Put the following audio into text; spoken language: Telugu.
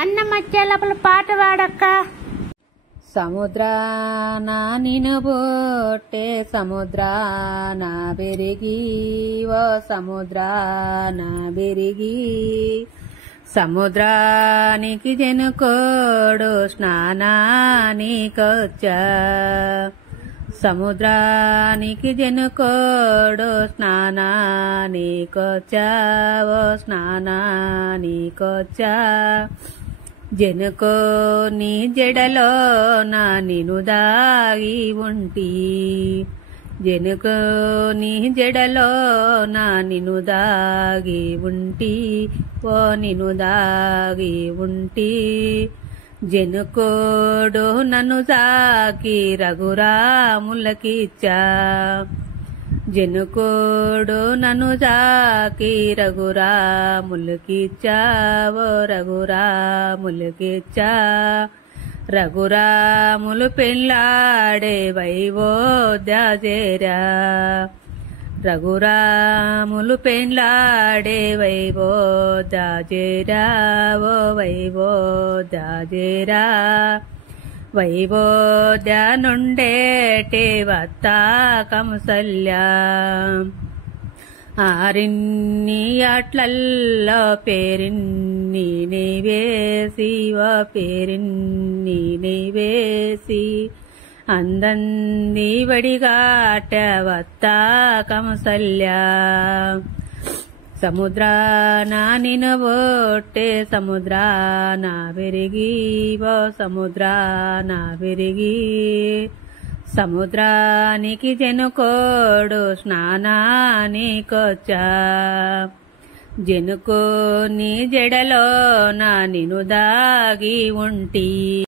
అన్న మధ్య లోపల పాట పాడక్క. సముద్రాన నిను బొట్టే సముద్రాన బెరిగి ఓ సముద్రాన బెరిగి సముద్రానికి జనుకోడు స్నానానికొచ్చా సముద్రానికి జనుకోడు స్నానానికొచ్చా ఓ స్నానానికొచ్చా జనుకో నీ జడలో నా నిను దాగి ఉంటి జనుకో నీ జడలో నా నిను దాగి ఉంటి ఓ నిను దాగి ఉంటి జనుకోడు నన్ను సాకి రఘురాములకిచ్చా జనుకోడు నన్ను సాకి రఘురాములకిచ్చా ఓ రఘురాములకిచ్చా రఘురాములు పెళ్ళాడే వైవోద్యాజేరా రఘురాములు పెళ్ళాడే వైవోద్యాజేరా ఓ వైవోద్యాజేరా వైవోద్య నుండేటే వత్తా కంసల్యా ఆరిన్ని ఆట్లల్లో పేరిన్ని నీవేసి ఓ పేరిన్ని నీవేసి అందంది వడిగాట వత్తా కంసల్యా సముద్రాన నిను బొట్టే సముద్రాన బెరిగి ఓ సముద్రాన బెరిగి సముద్రానికి జనుకోడు స్నానానికొచ్చా జనుకో నీ జడలో నా నిను దాగి ఉంటి.